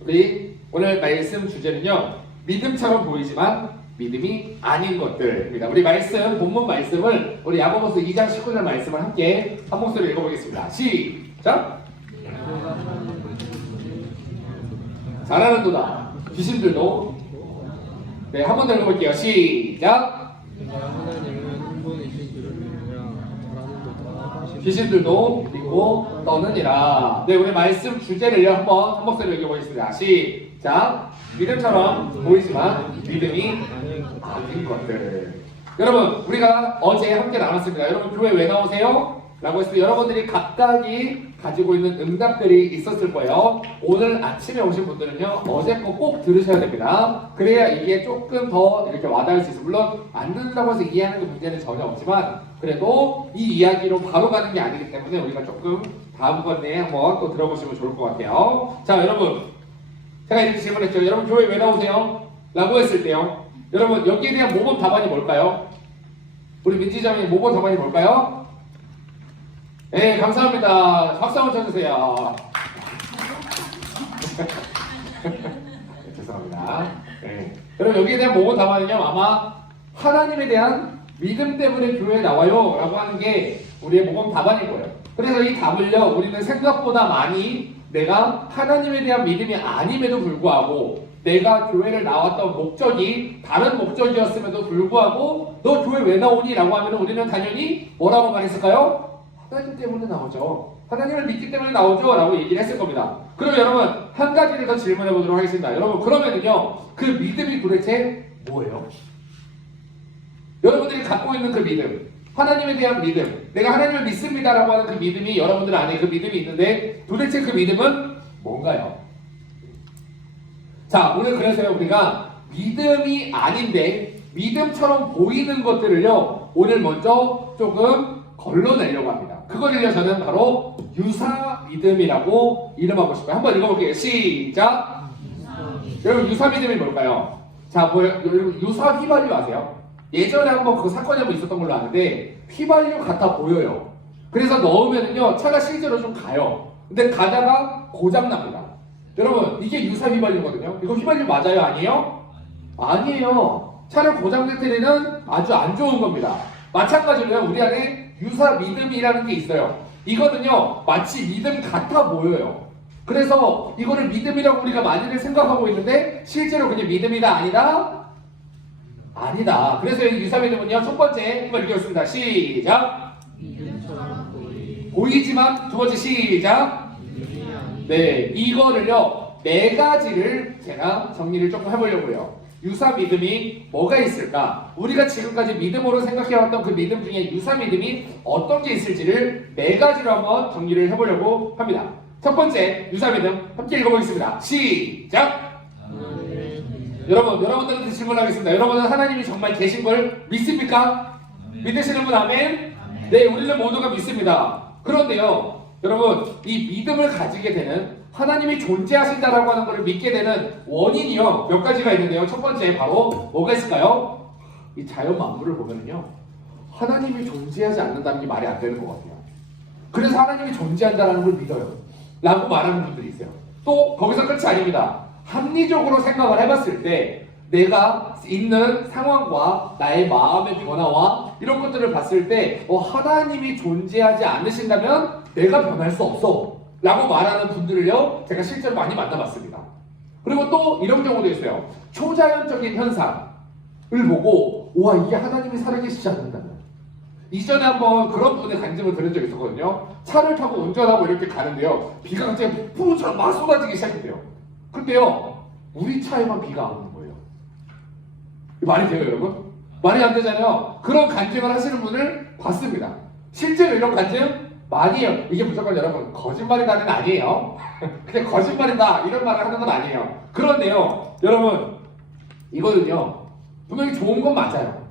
우리 오늘 말씀 주제는요, 믿음처럼 보이지만 믿음이 아닌 것들입니다. 우리 말씀, 본문 말씀을 우리 야고보서 2장 19절 말씀을 함께 한 목소리로 읽어보겠습니다. 시작! 잘하는도다 귀신들도. 네, 한 번 더 읽어볼게요. 시작! 귀신들도 믿고 떠느니라. 네, 우리 말씀 주제를 한번 한 목소리로 읽어보겠습니다. 시작! 믿음처럼 보이지만 믿음이 아닌 것들. 여러분, 우리가 어제 함께 나눴습니다. 여러분, 교회 왜 나오세요? 라고 했을 때 여러분들이 각각이 가지고 있는 응답들이 있었을 거예요. 오늘 아침에 오신 분들은요, 어제 거 꼭 들으셔야 됩니다. 그래야 이게 조금 더 이렇게 와닿을 수 있어요. 물론 안 듣는다고 해서 이해하는 게 문제는 전혀 없지만, 그래도 이 이야기로 바로 가는 게 아니기 때문에 우리가 조금 다음번에 한번 또 들어보시면 좋을 것 같아요. 자, 여러분, 제가 이렇게 질문했죠. 여러분, 교회 왜 나오세요? 라고 했을 때요, 여러분, 여기에 대한 모범 답안이 뭘까요? 우리 민지장의 모범 답안이 뭘까요? 네, 감사합니다. 박수 한번 쳐주세요. 죄송합니다. 네. 여러분, 여기에 대한 모범 답안은요, 아마 하나님에 대한 믿음 때문에 교회에 나와요 라고 하는 게 우리의 모범 답안일 거예요. 그래서 이 답을요, 우리는 생각보다 많이 내가 하나님에 대한 믿음이 아님에도 불구하고, 내가 교회를 나왔던 목적이 다른 목적이었음에도 불구하고 너 교회 왜 나오니? 라고 하면 우리는 당연히 뭐라고 말했을까요? 하나님 때문에 나오죠. 하나님을 믿기 때문에 나오죠 라고 얘기를 했을 겁니다. 그럼 여러분, 한 가지를 더 질문해 보도록 하겠습니다. 여러분, 그러면은요, 그 믿음이 도대체 뭐예요? 여러분들이 갖고 있는 그 믿음, 하나님에 대한 믿음, 내가 하나님을 믿습니다 라고 하는 그 믿음이 여러분들 안에 그 믿음이 있는데, 도대체 그 믿음은 뭔가요? 자, 오늘 그래서요, 우리가 믿음이 아닌데 믿음처럼 보이는 것들을요, 오늘 먼저 조금 걸러내려고 합니다. 그거를요, 저는 바로 유사 믿음이라고 이름하고 싶어요. 한번 읽어볼게요. 시작! 여러분, 유사 믿음이 뭘까요? 자, 여러분, 유사 휘발유 아세요? 예전에 한번 그 사건이 한번 있었던 걸로 아는데, 휘발유 같아 보여요. 그래서 넣으면은요, 차가 실제로 좀 가요. 근데 가다가 고장납니다. 여러분, 이게 유사 휘발유거든요. 이거 휘발유 맞아요? 아니에요? 아니에요. 차를 고장낼 때는 아주 안 좋은 겁니다. 마찬가지로요, 우리 안에 유사 믿음이라는 게 있어요. 이거는요, 마치 믿음 같아 보여요. 그래서 이거를 믿음이라고 우리가 많이들 생각하고 있는데, 실제로 그게 믿음이다 아니다? 아니다. 그래서 이 유사 믿음은요, 첫 번째 한번 읽겠습니다. 시작! 보이지만, 두 번째 시작! 네, 이거를요, 네 가지를 제가 정리를 조금 해보려고요. 유사 믿음이 뭐가 있을까? 우리가 지금까지 믿음으로 생각해왔던 그 믿음 중에 유사 믿음이 어떤 게 있을지를 네 가지로 한번 정리를 해보려고 합니다. 첫 번째 유사 믿음 함께 읽어보겠습니다. 시작! 여러분들한테 질문하겠습니다. 여러분은 하나님이 정말 계신 걸 믿습니까? 믿으시는 분 아멘? 네, 우리는 모두가 믿습니다. 그런데요, 여러분, 이 믿음을 가지게 되는, 하나님이 존재하신다라고 하는 것을 믿게 되는 원인이요, 몇 가지가 있는데요. 첫 번째 바로 뭐가 있을까요? 이 자연 만물을 보면요, 하나님이 존재하지 않는다는 게 말이 안 되는 것 같아요. 그래서 하나님이 존재한다는 걸 믿어요 라고 말하는 분들이 있어요. 또 거기서 끝이 아닙니다. 합리적으로 생각을 해봤을 때 내가 있는 상황과 나의 마음의 변화와 이런 것들을 봤을 때 하나님이 존재하지 않으신다면 내가 변할 수 없어 라고 말하는 분들을요, 제가 실제로 많이 만나봤습니다. 그리고 또 이런 경우도 있어요. 초자연적인 현상을 보고 와, 이게 하나님이 살아계시지 않는다면. 이전에 한번 그런 분의 간증을 들은 적이 있었거든요. 차를 타고 운전하고 이렇게 가는데요, 비가 갑자기 폭풍우처럼 막 쏟아지기 시작했대요. 근데요, 우리 차에만 비가 안 오는 거예요. 말이 돼요, 여러분? 말이 안 되잖아요. 그런 간증을 하시는 분을 봤습니다. 실제로 이런 간증 많이 해요. 이게 무조건 여러분 거짓말이다는 아니에요. 그냥 거짓말이다 이런 말을 하는 건 아니에요. 그런데요, 여러분, 이거는요, 분명히 좋은 건 맞아요.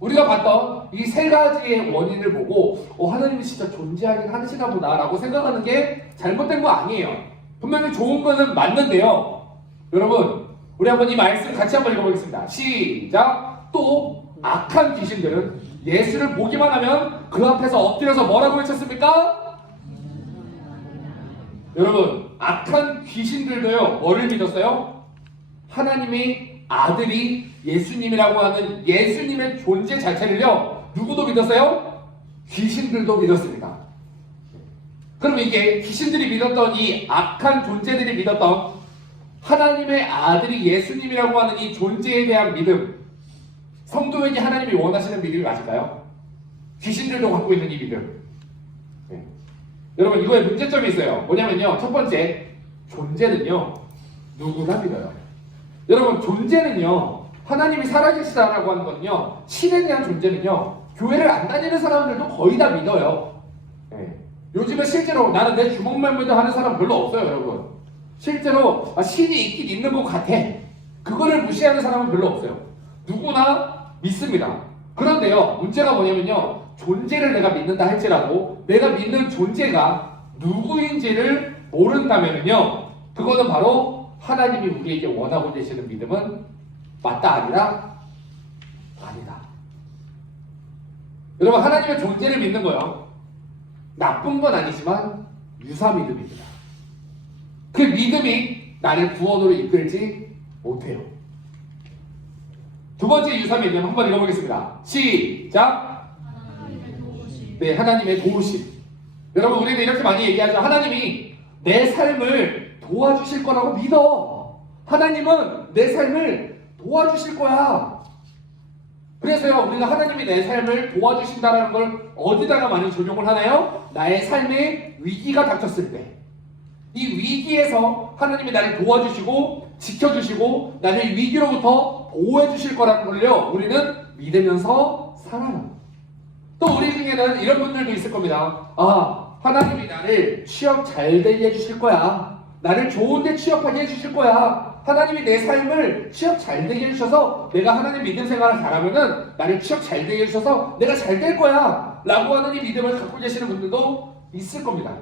우리가 봤던 이 세 가지의 원인을 보고 하나님이 진짜 존재하긴 하시나 보다 라고 생각하는 게 잘못된 거 아니에요. 분명히 좋은 거는 맞는데요, 여러분, 우리 한번 이 말씀 같이 한번 읽어보겠습니다. 시작! 또 악한 귀신들은 예수를 보기만 하면 그 앞에서 엎드려서 뭐라고 외쳤습니까? 여러분, 악한 귀신들도요, 뭐를 믿었어요? 하나님의 아들이 예수님이라고 하는 예수님의 존재 자체를요, 누구도 믿었어요? 귀신들도 믿었습니다. 그럼 이게 귀신들이 믿었던 이 악한 존재들이 믿었던 하나님의 아들이 예수님이라고 하는 이 존재에 대한 믿음, 성도에게 하나님이 원하시는 믿음이 맞을까요? 귀신들도 갖고 있는 이 믿음. 네. 여러분, 이거에 문제점이 있어요. 뭐냐면요, 첫 번째, 존재는요 누구나 믿어요. 여러분, 존재는요, 하나님이 살아계시다라고 하는 거는요, 신에 대한 존재는요, 교회를 안 다니는 사람들도 거의 다 믿어요. 네. 요즘에 실제로 나는 내 주먹만 믿어 하는 사람 별로 없어요, 여러분. 실제로 신이 있긴 있는 것 같아, 그거를 무시하는 사람은 별로 없어요. 누구나 믿습니다. 그런데요, 문제가 뭐냐면요, 존재를 내가 믿는다 할지라도 내가 믿는 존재가 누구인지를 모른다면요, 그거는 바로 하나님이 우리에게 원하고 계시는 믿음은 맞다 아니라 아니다. 여러분, 하나님의 존재를 믿는 거요, 나쁜 건 아니지만 유사 믿음입니다. 그 믿음이 나를 구원으로 이끌지 못해요. 두 번째 유사 믿음 한번 읽어보겠습니다. 시작. 네, 하나님의 도우심. 여러분, 우리는 이렇게 많이 얘기하죠. 하나님이 내 삶을 도와주실 거라고 믿어. 하나님은 내 삶을 도와주실 거야. 그래서요, 우리가 하나님이 내 삶을 도와주신다는 걸 어디다가 많이 적용을 하나요? 나의 삶에 위기가 닥쳤을 때, 이 위기에서 하나님이 나를 도와주시고 지켜주시고 나를 위기로부터 보호해 주실 거라는 걸요, 우리는 믿으면서 살아요. 또 우리 중에는 이런 분들도 있을 겁니다. 아, 하나님이 나를 취업 잘 되게 해주실 거야. 나를 좋은데 취업하게 해주실 거야. 하나님이 내 삶을 취업 잘 되게 해주셔서 내가 하나님 믿음 생활을 잘하면은 나를 취업 잘 되게 해주셔서 내가 잘 될 거야 라고 하는 이 믿음을 갖고 계시는 분들도 있을 겁니다.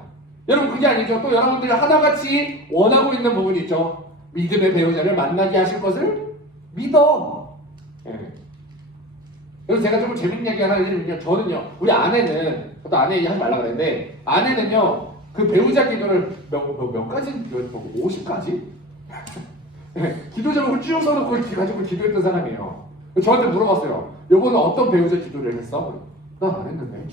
여러분, 그게 아니죠. 또 여러분들이 하나같이 원하고 있는 부분이 있죠. 믿음의 배우자를 만나게 하실 것을 믿어. 예. 그래서 제가 조금 재밌는 얘기 하나 해드리면요, 저는요, 우리 아내는, 저도 아내 얘기 하지 말라 그랬는데, 아내는요, 그 배우자 기도를 몇 가지 기도했고, 50가지? 기도 제목을 쭉 써놓고 가지고 기도했던 사람이에요. 저한테 물어봤어요. 요거는 어떤 배우자 기도를 했어? 나 안 했는데.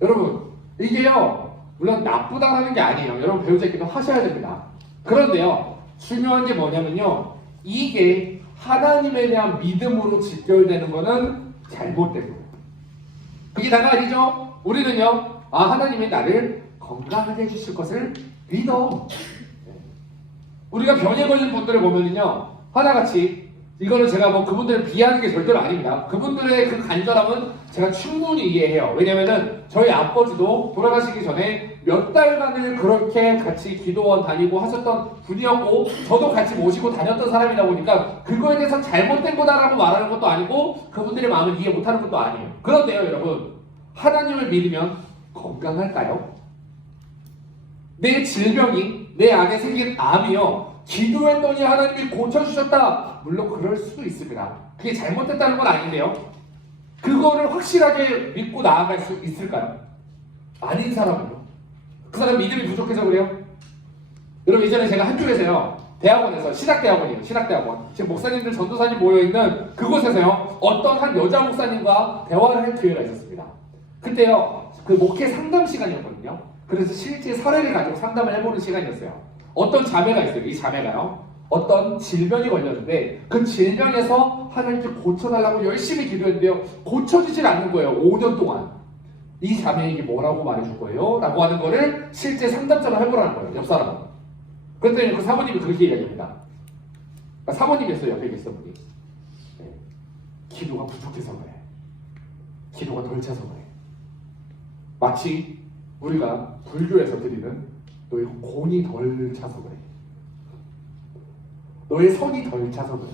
여러분, 이게요, 물론 나쁘다라는 게 아니에요. 여러분, 배우자 기도 하셔야 됩니다. 그런데요, 중요한 게 뭐냐면요, 이게 하나님에 대한 믿음으로 직결되는 거는 잘못된 거예요. 그게 다가 아니죠. 우리는요, 아, 하나님이 나를 건강하게 해주실 것을 믿어. 우리가 병에 걸린 분들을 보면은요, 하나같이, 이거는 제가 뭐 그분들을 비하하는 게 절대로 아닙니다. 그분들의 그 간절함은 제가 충분히 이해해요. 왜냐면은 저희 아버지도 돌아가시기 전에 몇 달간을 그렇게 같이 기도원 다니고 하셨던 분이었고, 저도 같이 모시고 다녔던 사람이다 보니까 그거에 대해서 잘못된 거다라고 말하는 것도 아니고 그분들의 마음을 이해 못하는 것도 아니에요. 그런데요, 여러분, 하나님을 믿으면 건강할까요? 내 질병이, 내 안에 생긴 암이요, 기도했더니 하나님이 고쳐주셨다, 물론 그럴 수도 있습니다. 그게 잘못됐다는 건 아닌데요, 그거를 확실하게 믿고 나아갈 수 있을까요? 아닌 사람은요? 그 사람 믿음이 부족해서 그래요? 여러분, 이전에 제가 한쪽에서요, 대학원에서, 신학대학원이에요, 신학대학원, 지금 목사님들, 전도사님 모여있는 그곳에서요, 어떤 한 여자 목사님과 대화를 할 기회가 있었습니다. 그때요, 그 목회 상담 시간이었거든요. 그래서 실제 사례를 가지고 상담을 해보는 시간이었어요. 어떤 자매가 있어요. 이 자매가요, 어떤 질병이 걸렸는데 그 질병에서 하나님께 고쳐달라고 열심히 기도했는데요, 고쳐지질 않는 거예요. 5년 동안. 이 자매에게 뭐라고 말해줄 거예요? 라고 하는 거를 실제 상담처럼 해보라는 거예요, 옆 사람은. 그랬더니 그 사모님이 그렇게 얘기합니다. 그러니까 사모님이었어요, 옆에 계시던 분이. 네. 기도가 부족해서 그래. 기도가 덜 차서 그래. 마치 우리가 불교에서 드리는 너의 공이 덜 차서 그래. 너의 선이 덜 차서 그래.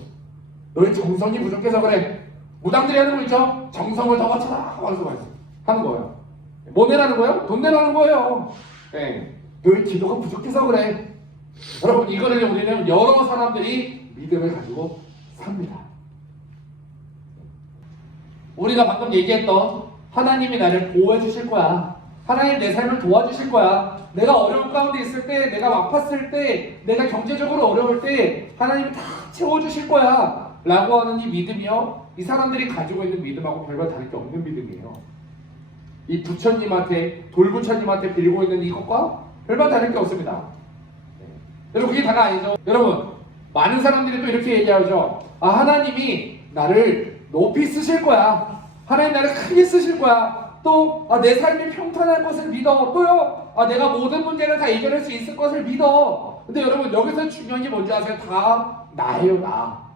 너의 정성이 부족해서 그래. 무당들이 하는 거 있죠? 정성을 더 바쳐라 하는 거예요. 뭐 내라는 거예요? 돈 내라는 거예요. 네. 너의 기도가 부족해서 그래. 여러분, 이거를 우리는 여러 사람들이 믿음을 가지고 삽니다. 우리가 방금 얘기했던 하나님이 나를 보호해 주실 거야, 하나님 내 삶을 도와주실 거야. 내가 어려운 가운데 있을 때, 내가 아팠을 때, 내가 경제적으로 어려울 때 하나님이 다 채워주실 거야 라고 하는 이 믿음이요, 이 사람들이 가지고 있는 믿음하고 별반 다를 게 없는 믿음이에요. 이 부처님한테, 돌부처님한테 빌고 있는 이것과 별반 다를 게 없습니다. 네. 여러분, 그게 다가 아니죠. 여러분, 많은 사람들이 또 이렇게 얘기하죠. 아, 하나님이 나를 높이 쓰실 거야. 하나님 나를 크게 쓰실 거야. 또 내 삶이 평탄할 것을 믿어. 또요, 내가 모든 문제를 다 해결할 수 있을 것을 믿어. 근데 여러분, 여기서 중요한 게 뭔지 아세요? 다 나예요, 나.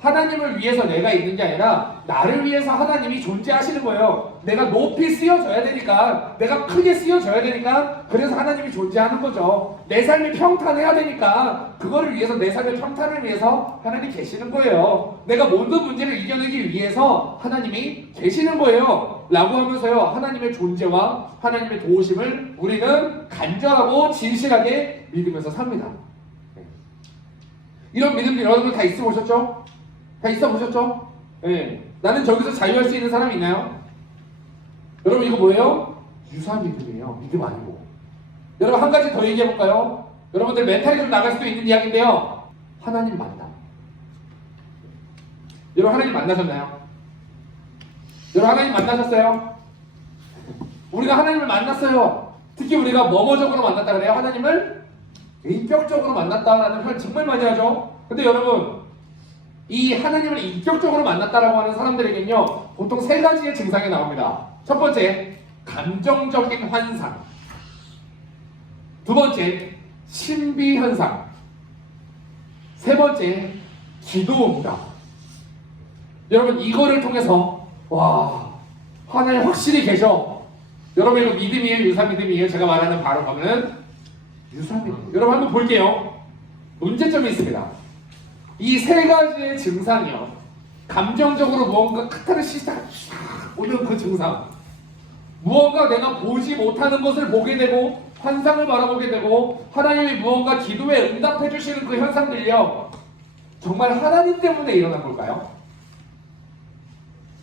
하나님을 위해서 내가 있는 게 아니라 나를 위해서 하나님이 존재하시는 거예요. 내가 높이 쓰여져야 되니까, 내가 크게 쓰여져야 되니까, 그래서 하나님이 존재하는 거죠. 내 삶이 평탄해야 되니까 그거를 위해서, 내 삶의 평탄을 위해서 하나님이 계시는 거예요. 내가 모든 문제를 이겨내기 위해서 하나님이 계시는 거예요 라고 하면서요, 하나님의 존재와 하나님의 도우심을 우리는 간절하고 진실하게 믿으면서 삽니다. 이런 믿음들 여러분 다 있어 보셨죠? 다 있어 보셨죠? 네. 나는 저기서 자유할 수 있는 사람이 있나요? 여러분, 이거 뭐예요? 유사 믿음이에요. 믿음 아니고. 여러분, 한 가지 더 얘기해 볼까요? 여러분들 멘탈이 좀 나갈 수도 있는 이야기인데요, 하나님 만남. 여러분, 하나님 만나셨나요? 여러분, 하나님 만나셨어요? 우리가 하나님을 만났어요. 특히 우리가 뭐뭐적으로 만났다 그래요? 하나님을 인격적으로 만났다라는 표현 정말 많이 하죠. 근데 여러분, 이 하나님을 인격적으로 만났다라고 하는 사람들에게는요, 보통 세 가지의 증상이 나옵니다. 첫 번째, 감정적인 환상. 두 번째, 신비 현상. 세 번째, 기도 응답. 여러분, 이거를 통해서 와, 하나님 확실히 계셔. 여러분, 이거 믿음이에요, 유사 믿음이에요? 제가 말하는 바로 거는 유사 믿음. 여러분, 한번 볼게요. 문제점이 있습니다. 이 세 가지의 증상이요, 감정적으로 무언가 카타르시스가 오는 그 증상, 무언가 내가 보지 못하는 것을 보게 되고 환상을 바라보게 되고 하나님이 무언가 기도에 응답해 주시는 그 현상들이요, 정말 하나님 때문에 일어난 걸까요?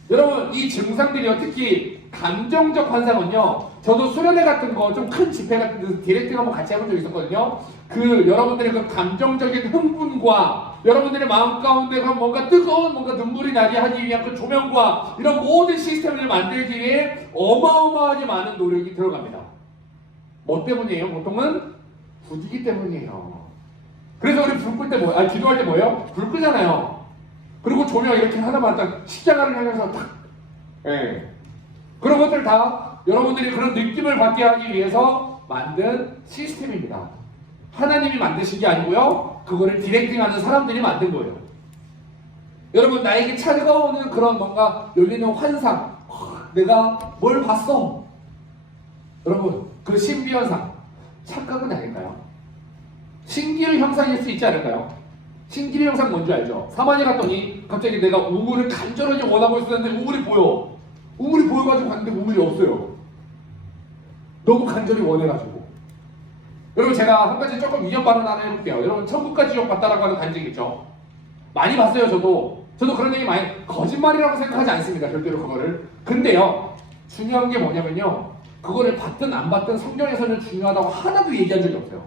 여러분, 이 증상들이요, 특히 감정적 환상은요, 저도 수련회 같은 거 좀 큰 집회 같은 데서 디렉팅 한번 같이 해본 적이 있었거든요. 여러분들의 그 감정적인 흥분과 여러분들의 마음 가운데 뭔가 뜨거운 뭔가 눈물이 나게 하기 위한 그 조명과 이런 모든 시스템을 만들기 위해 어마어마하게 많은 노력이 들어갑니다. 뭐 때문이에요? 보통은 부지기 때문이에요. 그래서 우리 불 끌 때 기도할 때 뭐예요? 불 끄잖아요. 그리고 조명 이렇게 하나만 딱 십자가를 향해서 탁. 예. 그런 것들 다 여러분들이 그런 느낌을 받게 하기 위해서 만든 시스템입니다. 하나님이 만드신 게 아니고요, 그거를 디렉팅하는 사람들이 만든 거예요. 여러분, 나에게 차가워오는 그런 뭔가 열리는 환상, 내가 뭘 봤어. 여러분, 그 신비현상, 착각은 아닐까요? 신기루 형상일 수 있지 않을까요? 신기루 형상 뭔지 알죠? 사만이 갔더니 갑자기 내가 우물을 간절하게 원하고 있었는데 우물이 보여. 우물이 보여가지고 봤는데 우물이 없어요. 너무 간절히 원해가지고. 여러분, 제가 한 가지 조금 위험 발언 하나 해볼게요. 여러분, 천국과 지옥 봤다라고 하는 간증 있죠? 많이 봤어요. 저도 그런 얘기 많이, 거짓말이라고 생각하지 않습니다. 절대로 그거를. 근데요, 중요한 게 뭐냐면요, 그거를 봤든 안 봤든 성경에서는 중요하다고 하나도 얘기한 적이 없어요.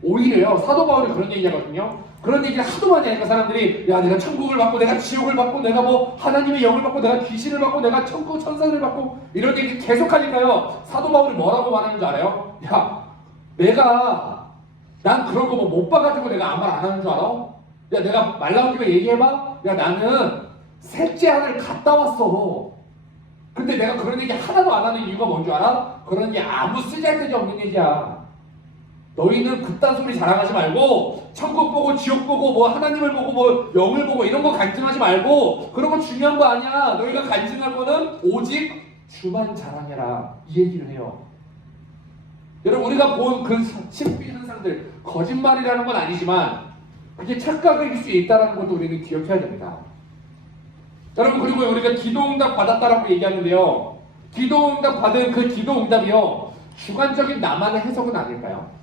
오히려요, 사도 바울이 그런 얘기하거든요. 그런 얘기를 하도 많이 하니까 사람들이, 야, 내가 천국을 받고 내가 지옥을 받고 내가 뭐 하나님의 영을 받고 내가 귀신을 받고 내가 천국 천사를 받고 이런 얘기 계속 하니까요, 사도 바울이 뭐라고 말하는 줄 알아요? 야, 난 그런 거 뭐 못 봐가지고 내가 아무 말 안 하는 줄 알아? 야, 내가 말 나온 김에 얘기해봐? 야, 나는 셋째 아들 갔다 왔어. 근데 내가 그런 얘기 하나도 안 하는 이유가 뭔 줄 알아? 그런 게 아무 쓰잘데기 없는 얘기야. 너희는 그딴 소리 자랑하지 말고 천국 보고 지옥 보고 뭐 하나님을 보고 뭐 영을 보고 이런 거 간증하지 말고, 그런 거 중요한 거 아니야. 너희가 간증할 거는 오직 주만 자랑해라, 이 얘기를 해요. 여러분, 우리가 본 그 신비 현상들, 거짓말이라는 건 아니지만 그게 착각일 수 있다는 것도 우리는 기억해야 됩니다. 여러분, 그리고 우리가 기도응답 받았다라고 얘기하는데요, 기도응답 받은 그 기도응답이요, 주관적인 나만의 해석은 아닐까요?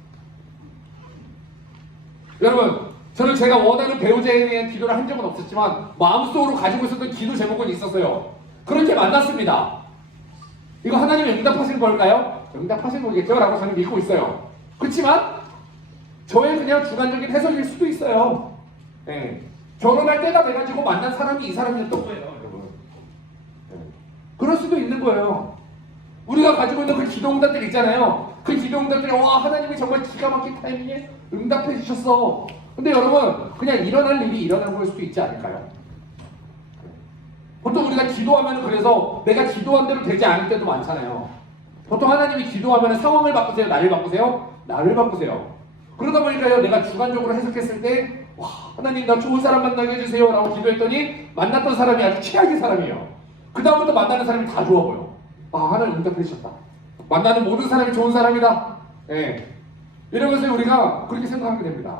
여러분, 저는 제가 원하는 배우자에 대한 기도를 한 적은 없었지만 마음속으로 가지고 있었던 기도 제목은 있었어요. 그렇게 만났습니다. 이거 하나님이 응답하신 걸까요? 응답하신 거겠죠? 라고 저는 믿고 있어요. 그렇지만 저의 그냥 주관적인 해석일 수도 있어요. 예. 결혼할 때가 돼가지고 만난 사람이 이 사람이었던 거예요, 여러분. 예. 그럴 수도 있는 거예요. 우리가 가지고 있는 그 기도응답들 있잖아요. 그 기도응답들이 와 하나님이 정말 기가 막힌 타이밍에 응답해 주셨어. 근데 여러분 그냥 일어날 일이 일어난 걸 수도 있지 않을까요? 보통 우리가 기도하면 그래서 내가 기도한 대로 되지 않을 때도 많잖아요. 보통 하나님이 기도하면 상황을 바꾸세요? 나를 바꾸세요? 나를 바꾸세요. 그러다 보니까요 내가 주관적으로 해석했을 때 와 하나님 나 좋은 사람 만나게 해주세요 라고 기도했더니 만났던 사람이 아주 최악의 사람이에요. 그 다음부터 만나는 사람이 다 좋아 보여. 아 하나님 응답해 주셨다. 만나는 모든 사람이 좋은 사람이다. 예. 이러면서 우리가 그렇게 생각하게 됩니다.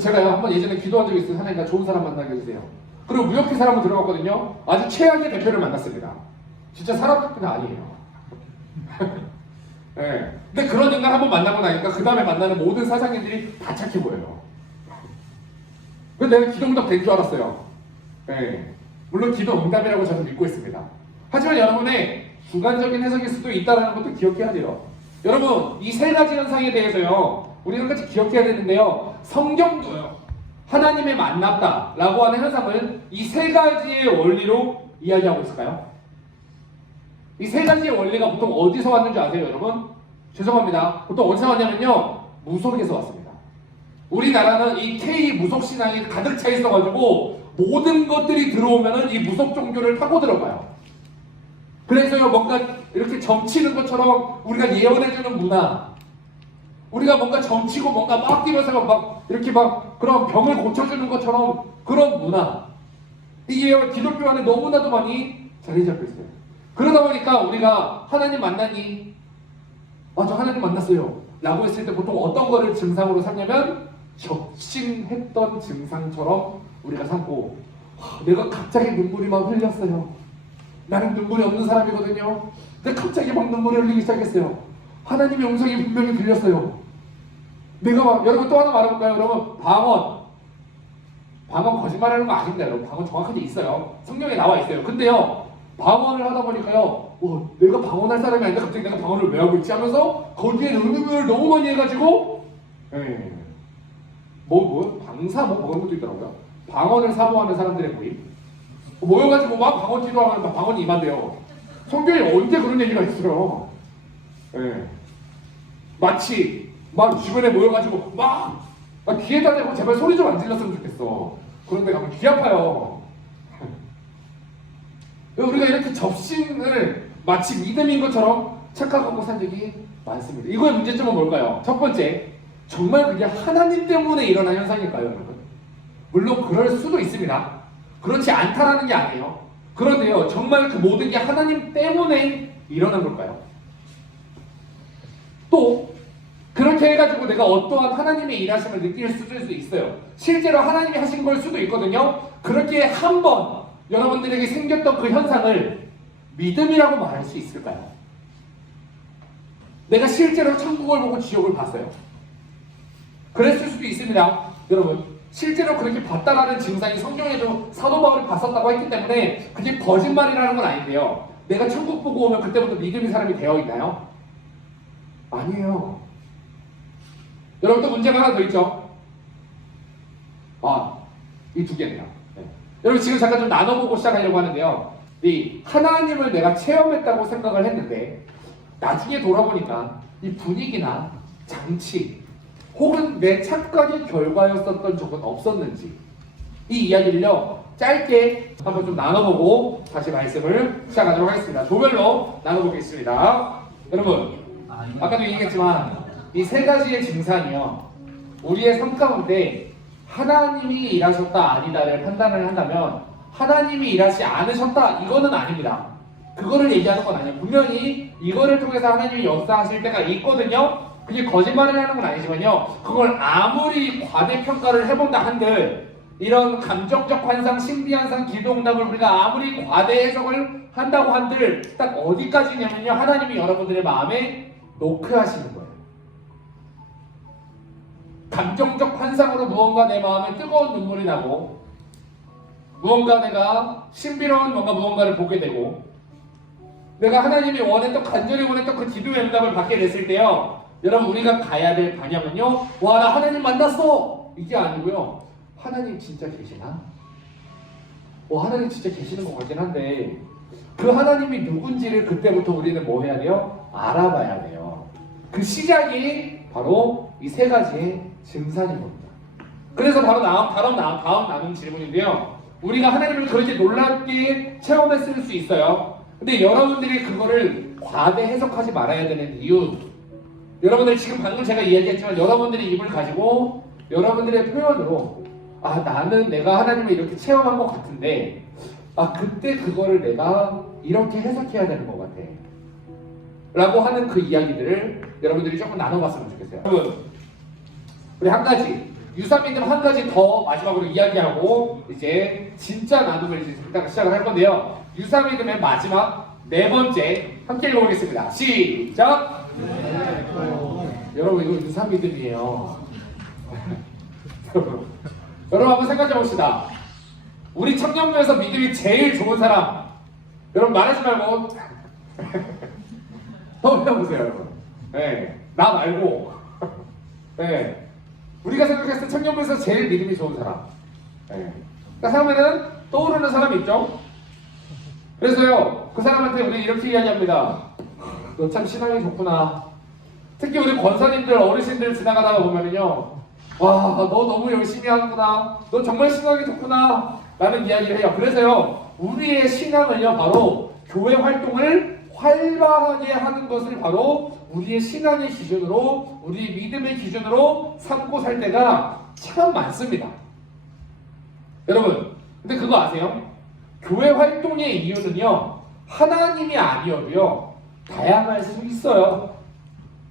제가요 한번 예전에 기도한 적이 있어요. 하나님 나 좋은 사람 만나게 해주세요. 그리고 무역회 사람을 들어갔거든요. 아주 최악의 대표를 만났습니다. 진짜 사람 대표는 아니에요. 네. 근데 그런 인간 한번 만나고 나니까 그 다음에 만나는 모든 사장님들이 다 착해 보여요. 그래서 내가 기도응답 된 줄 알았어요. 네. 물론 기도응답이라고 저는 믿고 있습니다. 하지만 여러분의 주관적인 해석일 수도 있다는 것도 기억해야 돼요. 여러분 이 세 가지 현상에 대해서요 우리가 같이 기억해야 되는데요. 성경도요 하나님의 만났다라고 하는 현상을 이 세 가지의 원리로 이야기하고 있을까요? 이 세 가지의 원리가 보통 어디서 왔는지 아세요, 여러분? 죄송합니다. 보통 어디서 왔냐면요, 무속에서 왔습니다. 우리나라는 이 K 무속 신앙이 가득 차 있어가지고 모든 것들이 들어오면은 이 무속 종교를 타고 들어가요. 그래서요, 뭔가 이렇게 점치는 것처럼 우리가 예언해주는 문화, 우리가 뭔가 점치고 뭔가 막 뛰면서 막 이렇게 막 그런 병을 고쳐주는 것처럼 그런 문화, 이게 기독교 안에 너무나도 많이 자리 잡혀 있어요. 그러다 보니까 우리가 하나님 만나니? 아, 저 하나님 만났어요 라고 했을 때 보통 어떤 거를 증상으로 삼냐면 적신했던 증상처럼 우리가 삼고 내가 갑자기 눈물이 막 흘렸어요. 나는 눈물이 없는 사람이거든요. 근데 갑자기 막 눈물이 흘리기 시작했어요. 하나님의 음성이 분명히 들렸어요. 내가 막 여러분 또 하나 말해볼까요? 여러분 방언 거짓말하는 거 아닙니다. 여러분 방언 정확하게 있어요. 성경에 나와 있어요. 근데요 방언을 하다 보니까요 내가 방언할 사람이 아닌데 갑자기 내가 방언을 왜 하고 있지 하면서 거기에 응용을 너무 많이 해가지고 방사 그런 것도 있더라고요. 방언을 사모하는 사람들의 모임 모여가지고 막 방언 기도하면 방언이 임한대요. 성경에 언제 그런 얘기가 있어요. 마치 막 주변에 모여가지고 막 귀에다 대고 제발 소리 좀 안 질렀으면 좋겠어. 그런데 가면 귀 아파요. 우리가 이렇게 접신을 마치 믿음인 것처럼 착각하고 산 적이 많습니다. 이거의 문제점은 뭘까요? 첫 번째, 정말 그게 하나님 때문에 일어난 현상일까요, 여러분? 물론 그럴 수도 있습니다. 그렇지 않다라는 게 아니에요. 그런데요, 정말 그 모든 게 하나님 때문에 일어난 걸까요? 또 그렇게 해가지고 내가 어떠한 하나님의 일하심을 느낄 수도 있어요. 실제로 하나님이 하신 걸 수도 있거든요. 그렇게 한번 여러분들에게 생겼던 그 현상을 믿음이라고 말할 수 있을까요? 내가 실제로 천국을 보고 지옥을 봤어요. 그랬을 수도 있습니다. 여러분 실제로 그렇게 봤다라는 증상이 성경에도 사도 바울이 봤었다고 했기 때문에 그게 거짓말이라는 건 아닌데요. 내가 천국 보고 오면 그때부터 믿음의 사람이 되어 있나요? 아니에요. 여러분 또 문제가 하나 더 있죠. 이 두 개네요. 여러분 지금 잠깐 좀 나눠보고 시작하려고 하는데요. 이 하나님을 내가 체험했다고 생각을 했는데 나중에 돌아보니까 이 분위기나 장치 혹은 내 착각의 결과였었던 적은 없었는지 이 이야기를요 짧게 한번 좀 나눠보고 다시 말씀을 시작하도록 하겠습니다. 조별로 나눠보겠습니다. 여러분 아까도 얘기했지만 이 세 가지의 증상이요 우리의 삶 가운데 하나님이 일하셨다 아니다를 판단을 한다면 하나님이 일하지 않으셨다 이거는 아닙니다. 그거를 얘기하는 건 아니에요. 분명히 이거를 통해서 하나님이 역사하실 때가 있거든요. 그게 거짓말을 하는 건 아니지만요 그걸 아무리 과대평가를 해본다 한들 이런 감정적 환상, 신비현상, 기도응답을 우리가 아무리 과대 해석을 한다고 한들 딱 어디까지냐면요 하나님이 여러분들의 마음에 노크하시는 거예요. 감정적 환상으로 무언가 내 마음에 뜨거운 눈물이 나고 무언가 내가 신비로운 무언가를 보게 되고 내가 하나님이 원했던, 간절히 원했던 그 기도의 응답을 받게 됐을 때요, 여러분 우리가 가야 될 방향은요, 와 나 하나님 만났어 이게 아니고요, 하나님 진짜 계시나? 하나님 진짜 계시는 것 같긴 한데 그 하나님이 누군지를 그때부터 우리는 뭐 해야 돼요? 알아봐야 돼요. 그 시작이 바로 이 세 가지의 증상인 겁니다. 그래서 바로 다음 나눈 질문인데요, 우리가 하나님을 그렇게 놀랍게 체험했을 수 있어요. 근데 여러분들이 그거를 과대 해석하지 말아야 되는 이유, 여러분들 지금 방금 제가 이야기했지만 여러분들이 입을 가지고 여러분들의 표현으로 나는 내가 하나님을 이렇게 체험한 것 같은데 그때 그거를 내가 이렇게 해석해야 되는 것 같아 라고 하는 그 이야기들을 여러분들이 조금 나눠봤으면 좋겠어요. 여러분 우리 한 가지 유사민님 한 가지 더 마지막으로 이야기하고 이제 진짜 나눔을 이제 시작을 할 건데요, 유사민님의 마지막 네 번째 함께 읽어보겠습니다. 시작! 여러분 이거 유사민님이에요. 여러분 한번 생각해 봅시다. 우리 청년부에서 믿음이 제일 좋은 사람, 여러분 말하지 말고 떠올려보세요 여러분. 네, 나 말고 네, 우리가 생각했을 때 청년부에서 제일 믿음이 좋은 사람, 네, 그러니까 생각하면은 떠오르는 사람이 있죠. 그래서요 그 사람한테 우리 이렇게 이야기합니다. 너 참 신앙이 좋구나. 특히 우리 권사님들 어르신들 지나가다가 보면은요, 와, 너 너무 열심히 하는구나. 너 정말 신앙이 좋구나. 라는 이야기를 해요. 그래서요, 우리의 신앙은요, 바로 교회 활동을 활발하게 하는 것을 바로 우리의 신앙의 기준으로, 우리 믿음의 기준으로 삼고 살 때가 참 많습니다. 여러분, 근데 그거 아세요? 교회 활동의 이유는요, 하나님이 아니어도요, 다양할 수 있어요.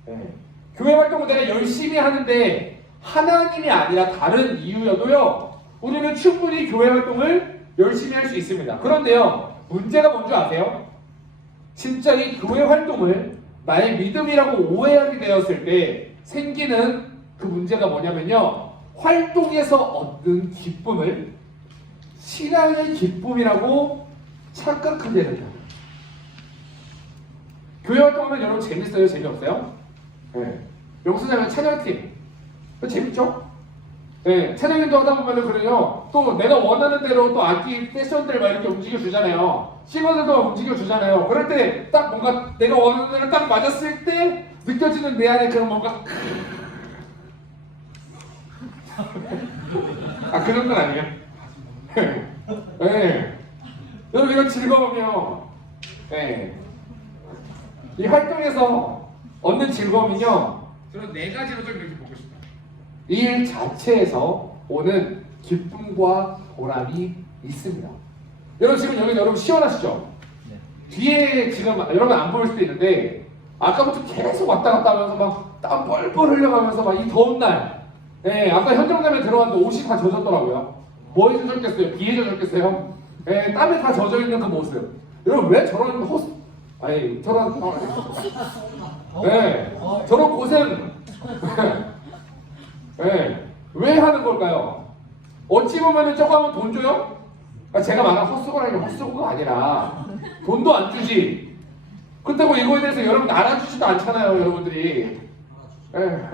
네. 교회 활동을 내가 열심히 하는데 하나님이 아니라 다른 이유여도요, 우리는 충분히 교회 활동을 열심히 할 수 있습니다. 그런데요, 문제가 뭔지 아세요? 진짜 이 교회 활동을 나의 믿음이라고 오해하게 되었을 때 생기는 그 문제가 뭐냐면요, 활동에서 얻는 기쁨을 신앙의 기쁨이라고 착각하게 된다. 교회 활동하면 여러분 재밌어요? 재미없어요? 네. 영수장은 찬양팀 재밌죠? 네, 찬양인도 하다 보면은 그래요. 또 내가 원하는 대로 또 악기 패션들 막 이렇게 움직여 주잖아요. 싱어들도 움직여 주잖아요. 그럴 때 딱 뭔가 내가 원하는 대로 딱 맞았을 때 느껴지는 내 안에 그런 뭔가 그런 건 아니에요. 네. 여러분 이런 즐거움이요. 네. 이 활동에서 얻는 즐거움은요, 저는 네 가지로 좀 이렇게 보고 싶어요. 이 일 자체에서 오는 기쁨과 보람이 있습니다. 여러분 지금 여기 여러분 시원하시죠? 네. 뒤에 지금 여러분 안 보일 수도 있는데 아까부터 계속 왔다 갔다 하면서 막 땀 뻘뻘 흘려가면서 막 이 더운 날, 네, 아까 현장담에 들어갔는데 옷이 다 젖었더라고요. 뭐에 젖었겠어요? 비에 젖었겠어요? 네, 땀에 다 젖어 있는 그 모습. 여러분 왜 저런 저런 네, 저런 고생 네, 왜 하는 걸까요? 어찌 보면은 저거 하면 돈 줘요? 제가 말한 헛수고가 아니라 돈도 안 주지. 그렇다고 이거에 대해서 여러분 알아주지도 않잖아요, 여러분들이. 네.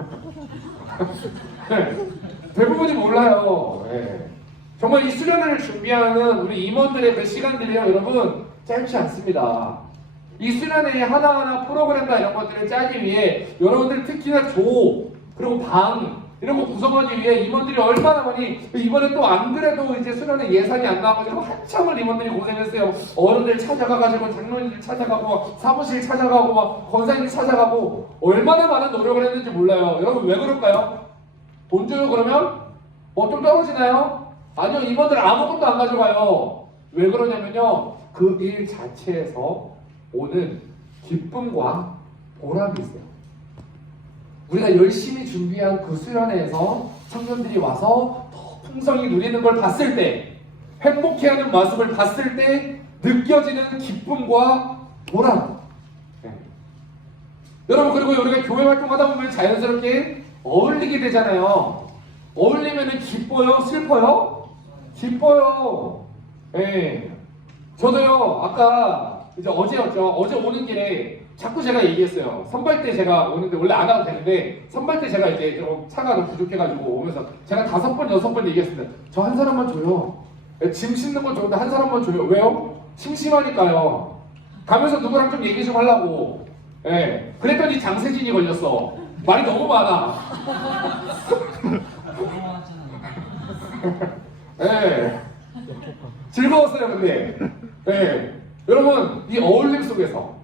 네. 대부분이 몰라요. 네. 정말 이 수련회를 준비하는 우리 임원들의 그 시간들이요, 여러분 짧지 않습니다. 이 수련회의 하나하나 프로그램과 이런 것들을 짜기 위해 여러분들 특히나 그리고 방 이런 거 구성하기 위해 임원들이 얼마나 많이, 이번에 또 안 그래도 이제 수련회 예산이 안 나와가지고 한참을 임원들이 고생했어요. 어른들 찾아가가지고 장로님들 찾아가고 사무실 찾아가고 막 권사님 찾아가고 얼마나 많은 노력을 했는지 몰라요. 여러분 왜 그럴까요? 돈 줘요 그러면? 뭐 좀 떨어지나요? 아니요, 임원들 아무것도 안 가져가요. 왜 그러냐면요, 그 일 자체에서 오는 기쁨과 보람이 있어요. 우리가 열심히 준비한 그 수련회에서 청년들이 와서 더 풍성히 누리는 걸 봤을 때, 행복해하는 모습을 봤을 때 느껴지는 기쁨과 보람. 네. 여러분 그리고 우리가 교회 활동하다 보면 자연스럽게 어울리게 되잖아요. 어울리면 기뻐요? 슬퍼요? 기뻐요. 네. 저도요 아까 이제 어제였죠. 어제 오는 길에 자꾸 제가 얘기했어요. 선발 때 제가 오는데 원래 안 와도 되는데 선발 때 제가 이제 좀 차가 너무 부족해가지고 오면서 제가 5번, 6번 얘기했습니다. 저 한 사람만 줘요. 짐 싣는 건 좋은데 한 사람만 줘요. 왜요? 심심하니까요. 가면서 누구랑 좀 얘기 좀 하려고. 예. 그랬더니 장세진이 걸렸어. 말이 너무 많아. 예. 즐거웠어요, 근데. 예. 여러분, 이 어울림 속에서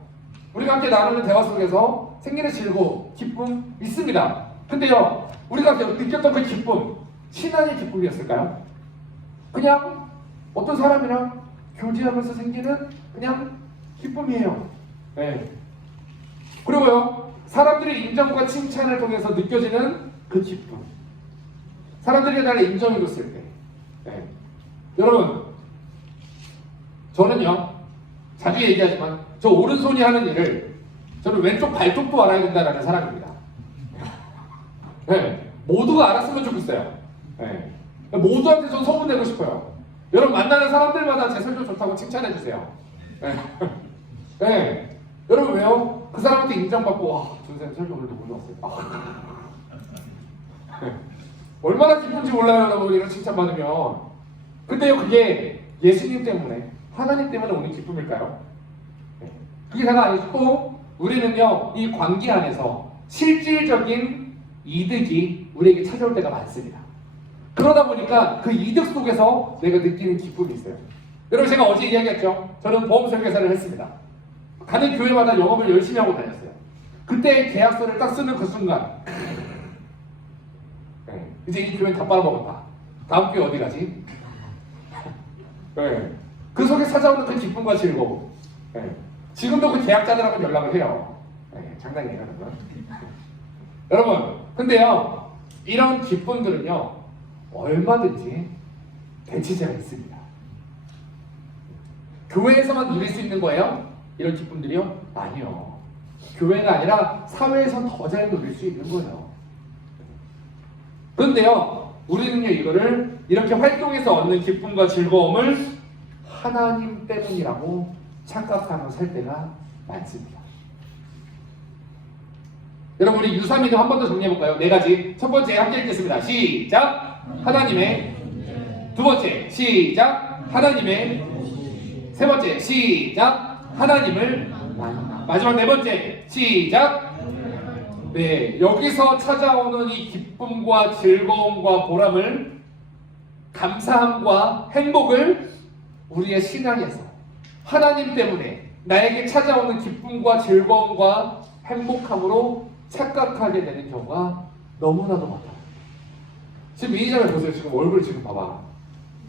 우리가 함께 나누는 대화 속에서 생기는 즐거움, 기쁨 있습니다. 근데요, 우리가 느꼈던 그 기쁨, 신앙의 기쁨이었을까요? 그냥 어떤 사람이랑 교제하면서 생기는 그냥 기쁨이에요. 네. 그리고요, 사람들의 인정과 칭찬을 통해서 느껴지는 그 기쁨. 사람들이 나를 인정해줬을 때. 네. 여러분, 저는요, 자주 얘기하지만 저 오른손이 하는 일을 저는 왼쪽 발톱도 알아야 된다는 사람입니다. 네. 모두가 알았으면 좋겠어요. 네. 모두한테 전 소문내고 싶어요. 여러분 만나는 사람들마다 제 설교 좋다고 칭찬해주세요. 네. 네. 여러분 왜요? 그 사람한테 인정받고 와 준쌤 설교 오늘도 몰랐어요. 네. 얼마나 기쁜지 몰라요 여러분 이런 칭찬받으면. 근데요 그게 예수님 때문에 하나님 때문에 오는 기쁨일까요? 네. 그게 다가 아니죠. 또 우리는요 이 관계 안에서 실질적인 이득이 우리에게 찾아올 때가 많습니다. 그러다 보니까 그 이득 속에서 내가 느끼는 기쁨이 있어요. 여러분 제가 어제 이야기했죠. 저는 보험 설계사를 했습니다. 가는 교회마다 영업을 열심히 하고 다녔어요. 그때 계약서를 딱 쓰는 그 순간 네, 이제 이 교회는 다 빨아먹었다. 다음 교회 어디 가지? 네, 그 속에 찾아오는 그 기쁨과 즐거움. 네, 지금도 그 계약자들하고 연락을 해요. 네, 장난이에요 여러분. 여러분 근데요 이런 기쁨들은요 얼마든지 대체제가 있습니다. 교회에서만 누릴 수 있는 거예요? 이런 기쁨들이요? 아니요. 교회가 아니라 사회에서 더 잘 누릴 수 있는 거예요. 그런데요, 우리는요, 이거를 이렇게 활동해서 얻는 기쁨과 즐거움을 하나님 때문이라고 착각하며 살 때가 많습니다. 여러분, 우리 유사민을 한 번 더 정리해볼까요? 4가지. 첫 번째, 함께 읽겠습니다. 시작! 하나님의. 두 번째, 시작! 하나님의. 세 번째, 시작! 하나님을. 마지막 4번째, 시작! 네, 여기서 찾아오는 이 기쁨과 즐거움과 보람을, 감사함과 행복을 우리의 신앙에서 하나님 때문에 나에게 찾아오는 기쁨과 즐거움과 행복함으로 착각하게 되는 경우가 너무나도 많아요. 지금 이 장면 보세요. 지금 얼굴 지금 봐봐.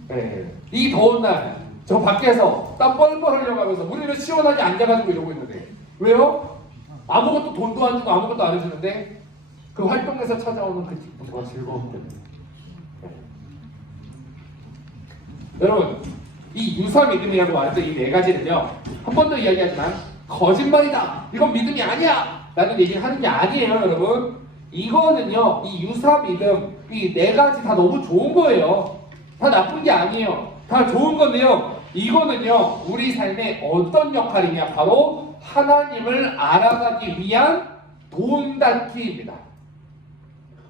네, 이 더운 날 저 밖에서 땀 뻘뻘 흘려가면서 우리는 시원하게 앉아가지고 이러고 있는데 왜요? 아무것도 돈도 안 주고 아무것도 안 해주는데 그 활동에서 찾아오는 그 기쁨과 즐거움 때문에. 네. 여러분 이 유사 믿음이라고 말했던 이 4가지는요 한 번 더 이야기하지만 거짓말이다 이건 믿음이 아니야 라는 얘기를 하는 게 아니에요 여러분. 이거는요 이 유사 믿음 이 4가지 다 너무 좋은 거예요. 다 나쁜 게 아니에요. 다 좋은 건데요 이거는요 우리 삶에 어떤 역할이냐 바로 하나님을 알아가기 위한 도움닫기입니다.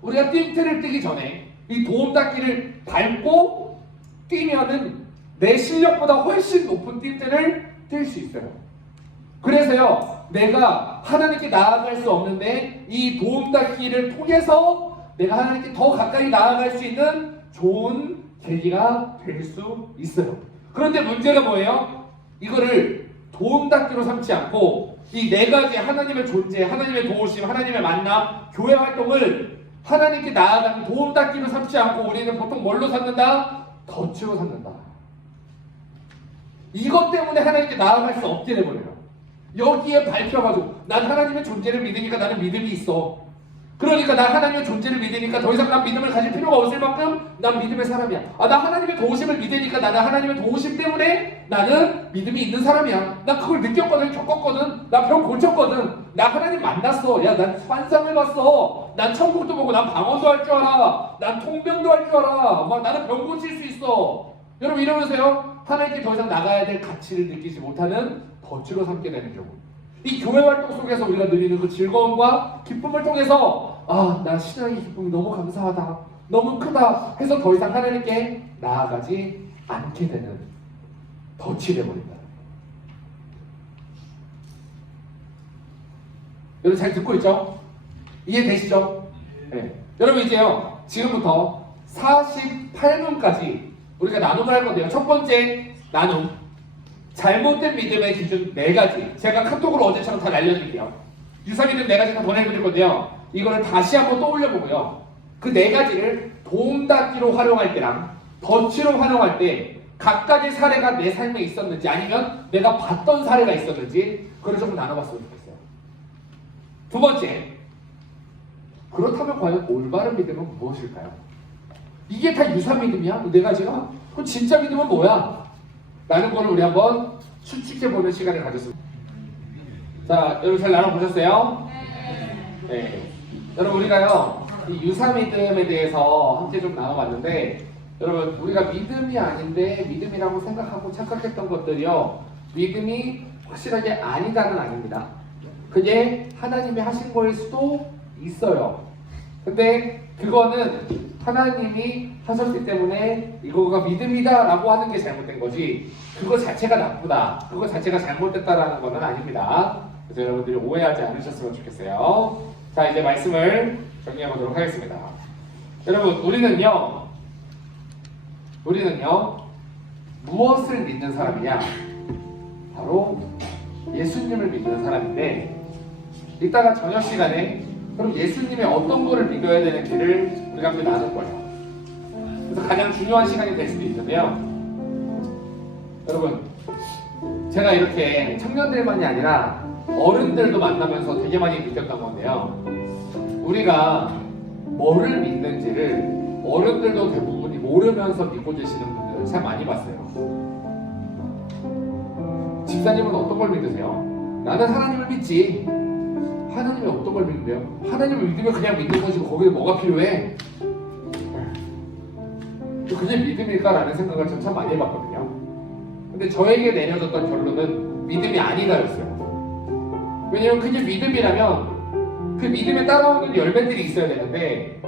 우리가 띵트를 뛰기 전에 이 도움닫기를 밟고 뛰면은 내 실력보다 훨씬 높은 띵트를 뛸 수 있어요. 그래서요 내가 하나님께 나아갈 수 없는데 이 도움닫기를 통해서 내가 하나님께 더 가까이 나아갈 수 있는 좋은 계기가 될 수 있어요. 그런데 문제가 뭐예요? 이거를 도움닫기로 삼지 않고 이 4가지 하나님의 존재, 하나님의 도우심, 하나님의 만남, 교회 활동을 하나님께 나아가는 도움닫기로 삼지 않고 우리는 보통 뭘로 삼는다? 덫으로 삼는다. 이것 때문에 하나님께 나아갈 수 없게 돼버려요. 여기에 밟혀가지고 난 하나님의 존재를 믿으니까 나는 믿음이 있어. 그러니까 난 하나님의 존재를 믿으니까 더 이상 난 믿음을 가질 필요가 없을 만큼 난 믿음의 사람이야. 나 하나님의 도우심을 믿으니까 나는 하나님의 도우심 때문에 나는 믿음이 있는 사람이야. 나 그걸 느꼈거든, 겪었거든, 나 병 고쳤거든, 나 하나님 만났어. 야, 난 환상을 봤어. 난 천국도 보고, 난 방언도 할 줄 알아. 난 통병도 할 줄 알아. 막 나는 병 고칠 수 있어. 여러분 이러면서요 하나님께 더 이상 나가야 될 가치를 느끼지 못하는 덫으로 삼게 되는 경우. 이 교회 활동 속에서 우리가 누리는 그 즐거움과 기쁨을 통해서 나 신앙의 기쁨이 너무 감사하다, 너무 크다 해서 더 이상 하나님께 나아가지 않게 되는 덫이 되어버린다. 여러분 잘 듣고 있죠? 이해되시죠? 네. 여러분 이제요, 지금부터 48분까지 우리가 나눔을 할 건데요. 첫 번째 나눔, 잘못된 믿음의 기준 4가지. 제가 카톡으로 어제처럼 다 날려드릴게요. 유사믿음 4가지 다 보내드릴 건데요. 이거를 다시 한번 떠올려 보고요. 그 4가지를 도움닫기로 활용할 때랑 덫으로 활용할 때 각가지 사례가 내 삶에 있었는지, 아니면 내가 봤던 사례가 있었는지, 그걸 조금 나눠봤으면 좋겠어요. 두 번째, 그렇다면 과연 올바른 믿음은 무엇일까요? 이게 다 유사 믿음이야? 4가지가? 그럼 진짜 믿음은 뭐야? 라는 걸 우리 한번 추측해보는 시간을 가졌습니다. 자, 여러분 잘 나눠보셨어요? 네. 여러분 우리가요, 이 유사 믿음에 대해서 함께 좀 나눠봤는데, 여러분 우리가 믿음이 아닌데 믿음이라고 생각하고 착각했던 것들이요, 믿음이 확실하게 아니다는 아닙니다. 그게 하나님이 하신 거일 수도 있어요. 근데 그거는 하나님이 하셨기 때문에 이거가 믿음이다 라고 하는 게 잘못된 거지, 그거 자체가 나쁘다, 그거 자체가 잘못됐다라는 거는 아닙니다. 그래서 여러분들이 오해하지 않으셨으면 좋겠어요. 자, 이제 말씀을 정리해 보도록 하겠습니다. 여러분 우리는요 무엇을 믿는 사람이냐? 바로 예수님을 믿는 사람인데, 이따가 저녁 시간에 그럼 예수님의 어떤 거를 믿어야 되는지를 우리가 함께 나눌 거예요. 그래서 가장 중요한 시간이 될 수도 있는데요. 여러분, 제가 이렇게 청년들만이 아니라 어른들도 만나면서 되게 많이 느꼈던 건데요. 우리가 뭐를 믿는지를 어른들도 대부분이 모르면서 믿고 계시는 분들을 참 많이 봤어요. 집사님은 어떤 걸 믿으세요? 나는 하나님을 믿지. 하나님이 어떤 걸 믿는데요? 하나님을 믿으면 그냥 믿는 거지 거기에 뭐가 필요해? 그게 믿음일까라는 생각을 전 참 많이 해봤거든요. 근데 저에게 내려졌던 결론은 믿음이 아니다였어요. 왜냐면 그게 믿음이라면 그 믿음에 따라오는 열매들이 있어야 되는데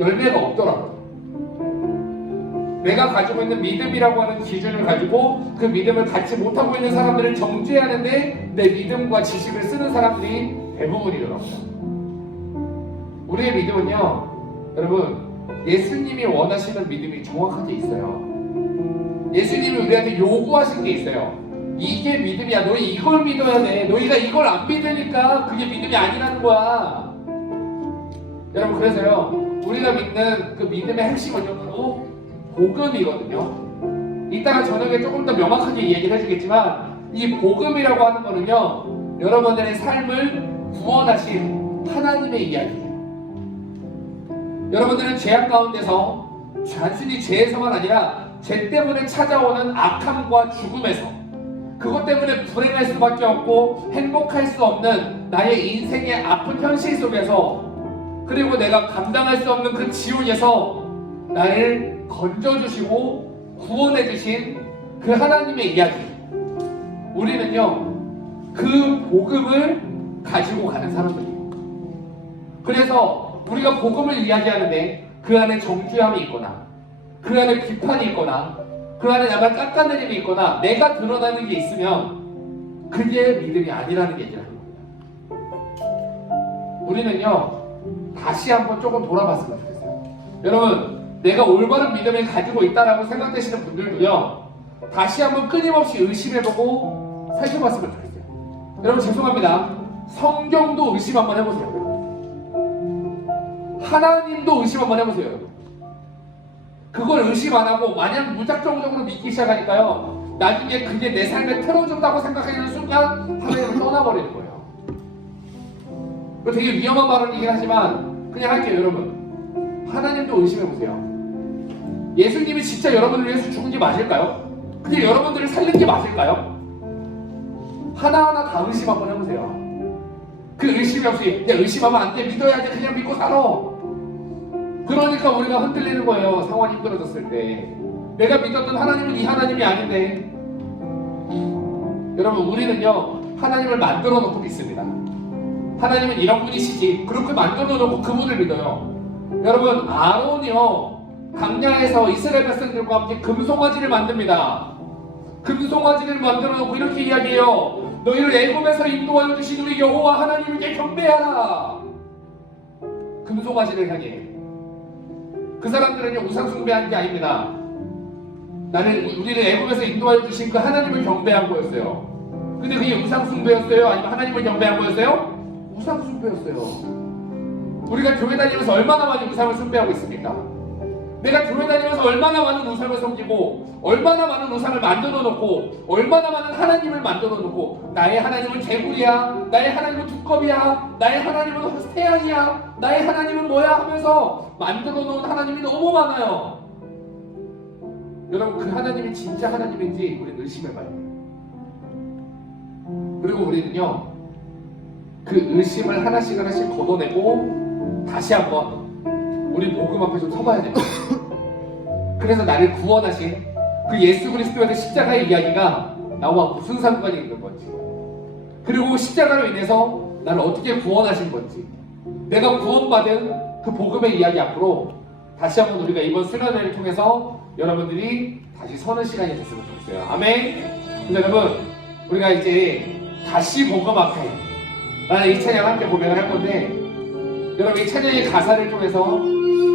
열매가 없더라고요. 내가 가지고 있는 믿음이라고 하는 기준을 가지고 그 믿음을 갖지 못하고 있는 사람들을 정죄하는데 내 믿음과 지식을 쓰는 사람들이 대부분이더라고요. 우리의 믿음은요, 여러분, 예수님이 원하시는 믿음이 정확하게 있어요. 예수님이 우리한테 요구하신 게 있어요. 이게 믿음이야. 너희 이걸 믿어야 돼. 너희가 이걸 안 믿으니까 그게 믿음이 아니라는 거야. 여러분, 그래서요, 우리가 믿는 그 믿음의 핵심은요, 바로 복음이거든요. 이따가 저녁에 조금 더 명확하게 얘기를 해주겠지만, 이 복음이라고 하는 거는요, 여러분들의 삶을 구원하신 하나님의 이야기예요. 여러분들은 죄악 가운데서 단순히 죄에서만 아니라 죄 때문에 찾아오는 악함과 죽음에서, 그것 때문에 불행할 수밖에 없고 행복할 수 없는 나의 인생의 아픈 현실 속에서, 그리고 내가 감당할 수 없는 그 지옥에서 나를 건져주시고 구원해주신 그 하나님의 이야기, 우리는요 그 복음을 가지고 가는 사람들이에요. 그래서 우리가 복음을 이야기하는데 그 안에 정죄함이 있거나, 그 안에 비판이 있거나, 그 안에 약간 깎아내림이 있거나 내가 드러나는 게 있으면 그게 믿음이 아니라는 얘기를 하는 겁니다. 우리는요 다시 한번 조금 돌아봤으면 좋겠어요. 여러분, 내가 올바른 믿음을 가지고 있다라고 생각되시는 분들도요, 다시 한번 끊임없이 의심해보고 살펴봤으면 좋겠어요. 여러분, 죄송합니다. 성경도 의심 한번 해보세요. 하나님도 의심 한번 해보세요. 여러분, 그걸 의심 안 하고 마냥 무작정적으로 믿기 시작하니까요, 나중에 그게 내 삶에 틀어준다고 생각하는 순간 하나님을 떠나버리는 거예요. 되게 위험한 발언이긴 하지만 그냥 할게요. 여러분, 하나님도 의심해보세요. 예수님이 진짜 여러분을 위해서 죽은 게 맞을까요? 그게 여러분들을 살린 게 맞을까요? 하나하나 다 의심 한번 해보세요. 그 의심이 없이 야, 의심하면 안 돼, 믿어야 돼, 그냥 믿고 살아. 그러니까 우리가 흔들리는 거예요. 상황이 힘들어졌을 때. 내가 믿었던 하나님은 이 하나님이 아닌데. 여러분, 우리는요 하나님을 만들어 놓고 믿습니다. 하나님은 이런 분이시지, 그렇게 만들어 놓고 그분을 믿어요. 여러분, 아론이요 광야에서 이스라엘 백성들과 함께 금송아지를 만듭니다. 금송아지를 만들어 놓고 이렇게 이야기해요. 너희를 애굽에서 인도하여 주신 우리 여호와 하나님께 경배하라. 금송아지를 향해. 그 사람들은요 우상 숭배한 게 아닙니다. 우리를 애굽에서 인도하여 주신 그 하나님을 경배한 거였어요. 근데 그게 우상 숭배였어요? 아니면 하나님을 경배한 거였어요? 우상 숭배였어요. 우리가 교회 다니면서 얼마나 많이 우상을 숭배하고 있습니까? 내가 교회 다니면서 얼마나 많은 우상을 섬기고, 얼마나 많은 우상을 만들어 놓고, 얼마나 많은 하나님을 만들어 놓고, 나의 하나님은 개구리야, 나의 하나님은 두꺼비야, 나의 하나님은 태양이야, 나의 하나님은 뭐야 하면서 만들어 놓은 하나님이 너무 많아요. 여러분, 그 하나님이 진짜 하나님인지 우리는 의심해봐야 돼요. 그리고 우리는요 그 의심을 하나씩 걷어내고 다시 한번 우리 복음 앞에 좀 서봐야 돼요. 그래서 나를 구원하신 그 예수 그리스도의 십자가의 이야기가 나와 무슨 상관이 있는 건지, 그리고 십자가로 인해서 나를 어떻게 구원하신 건지, 내가 구원받은 그 복음의 이야기 앞으로 다시 한번 우리가 이번 수련회를 통해서 여러분들이 다시 서는 시간이 됐으면 좋겠어요. 아멘. 근데 여러분, 우리가 이제 다시 복음 앞에 나는 이 찬양 함께 고백을 할 건데, 여러분 이 찬양의 가사를 통해서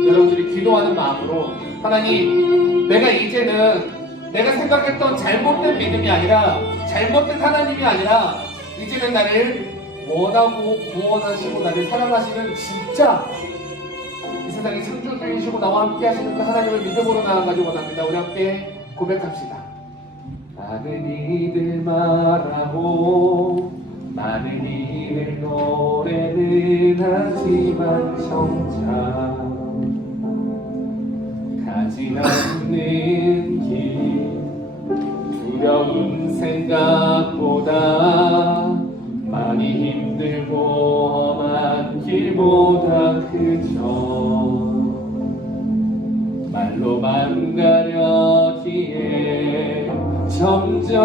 여러분들이 기도하는 마음으로, 하나님, 내가 이제는 내가 생각했던 잘못된 믿음이 아니라, 잘못된 하나님이 아니라, 이제는 나를 원하고 구원하시고 나를 사랑하시는 진짜 이 세상의 창조주이시고 나와 함께 하시는 그 하나님을 믿음으로 나아가기 원합니다. 우리 함께 고백합시다. 많은 이들 말하고 많은 이들 노래는 하지만 정작 가지 않는 길, 두려운 생각보다 많이 힘들고 험한 길보다 그저 말로만 가려기에 점점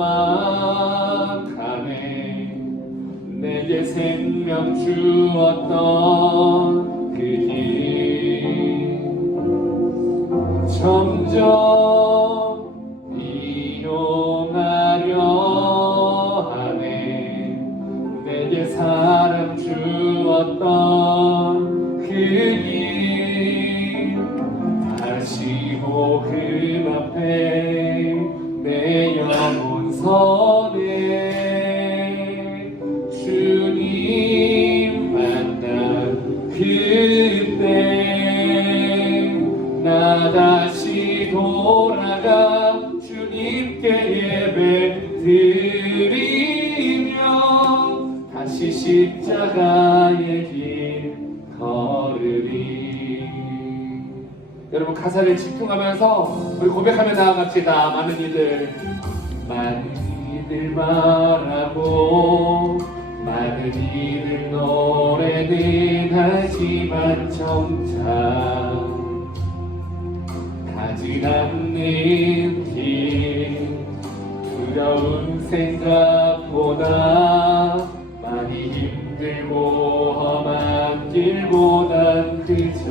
멀어져만 가네. 내게 생명 주었던 그 길 점점 이용하려 하네. 내게 사랑 주었던 그 길 다시 복음 앞에 내 영혼 서네. 주님 만난 그때 나 다시 돌아가 주님께 예배 드리며 다시 십자가의 길 걸으리. 여러분, 가사를 집중하면서 우리 고백하며 나아갑시다. 많은 이들 말하고 많은 이들 노래는 하지만 정작 가지 않는 길, 두려운 생각보다 많이 힘들고 험한 길보단 그저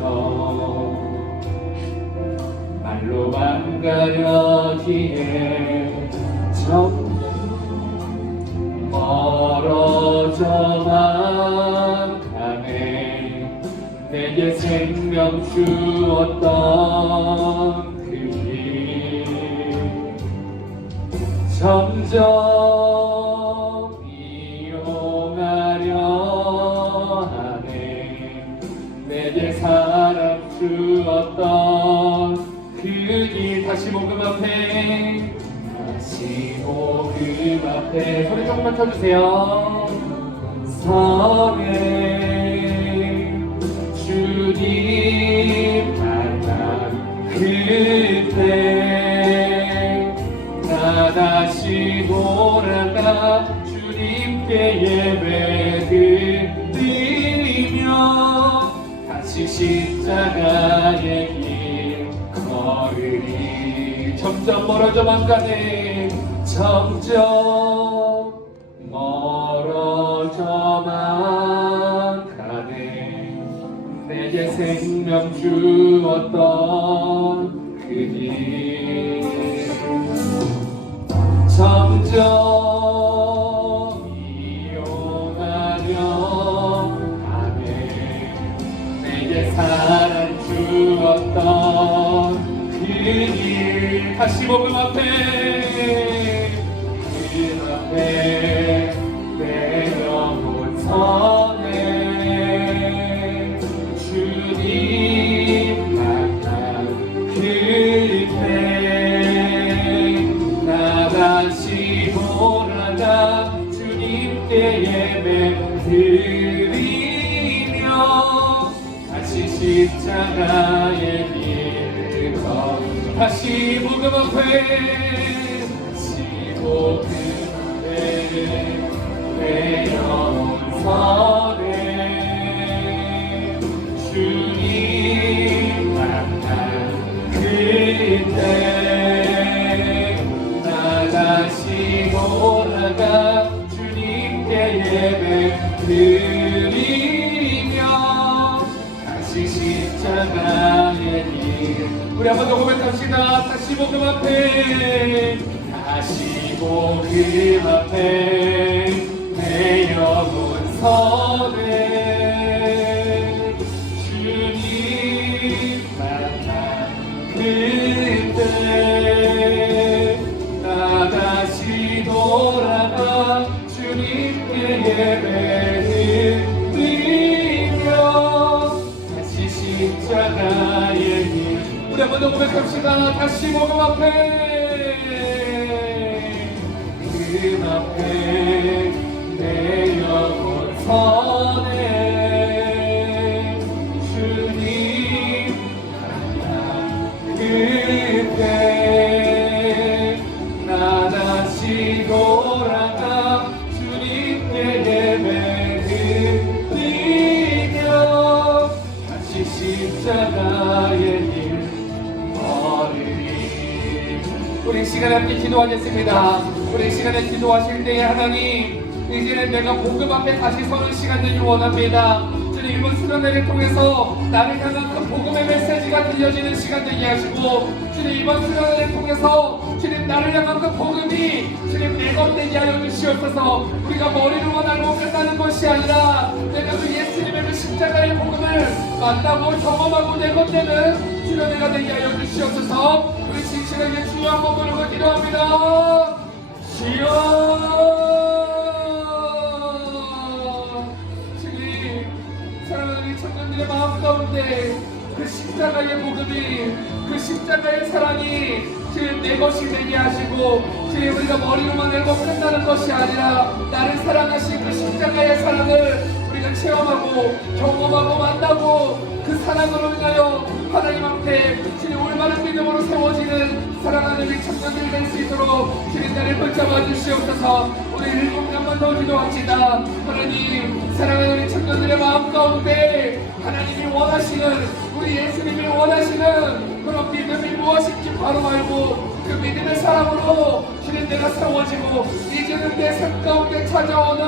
말로만 가려기에 점 멀어져만 가네. 내게 생명 주었던 그 길 점점 이용하려 하네. 내게 사랑 주었던 그 길 다시 복음 앞에, 다시 복음 앞에 소리 조금만 켜주세요. 서네. 주님 만난 그때 나 다시 돌아가 주님께 예배 드리며 같이 십자가의 길 걸으리. 점점 멀어져만 가네. 점점 멀어져만 가네. 내게 생명 주었던 그 길 점점 이용하려 가네. 내게 사랑 주었던 그 길 다시 복음 앞에 그 앞에 내 영혼 선해 주님 만난 그때 나 다시 돌아가 주님께 예배 드리며 다시 십자가의 길 걷 다시 복음 앞에 지고 그 앞에 내 영혼 선해 주님 만난 그때 나 다시 돌아가 주님께 예배 드리며 다시 십자가의 길 우리 한번 더 고백합시다. 다시 복음 앞에 다시 복음 앞에 내 영혼 선해 주님 만난 그때 나 다시 돌아가 주님께 예배 드리며 다시 십자가의 길 우리 한번 더 고백합시다. 다시 복음 앞에 그 앞에 내 영혼 선해 주님 만난 그때 나 다시 돌아가 주님께 예배 드리며 다시 십자가의 길 우리 시간에 함께 기도하겠습니다. 우리 시간에 기도하실 때에 하나님 이제는 내가 복음 앞에 다시 서는 시간 되길 원합니다. 주님 이번 수련회를 통해서 나를 향한 그 복음의 메시지가 들려지는 시간 되게 하시고 주님 이번 수련회를 통해서 주님 나를 향한 그 복음이 주님 내 것 되게 하여 주시옵소서. 우리가 머리로만 알고 끝나는 것이 아니라 내가 그 예수님의 그 십자가의 복음을 만나고 경험하고 내 것 되는 수련회가 되게 하여 주시옵소서. 우리 진실하게 주여 한번 부르고 기도합니다. 주여 주님 사랑하는 청년들의 마음 가운데 그 십자가의 복음이 그 십자가의 사랑이 주님 내 것이 되게 하시고 주님 우리가 머리로만 알고 끝나는 것이 아니라 나를 사랑하신 그 십자가의 사랑을 우리가 체험하고 경험하고 만나고 그 사랑으로 인하여 하나님 앞에 주님 올바른 믿음으로 세워지는 사랑하는 우리 청년들이 될 수 있도록 주님 나를 붙잡아 주시옵소서. 우리 일곱 명 한 번 더 기도합시다. 하나님 사랑하는 우리 청년들의 마음 가운데 하나님이 원하시는 우리 예수님이 원하시는 그런 믿음이 무엇인지 바로 알고 그 믿음의 사람으로 주님 내가 세워지고 이제는 내 삶 가운데 찾아오는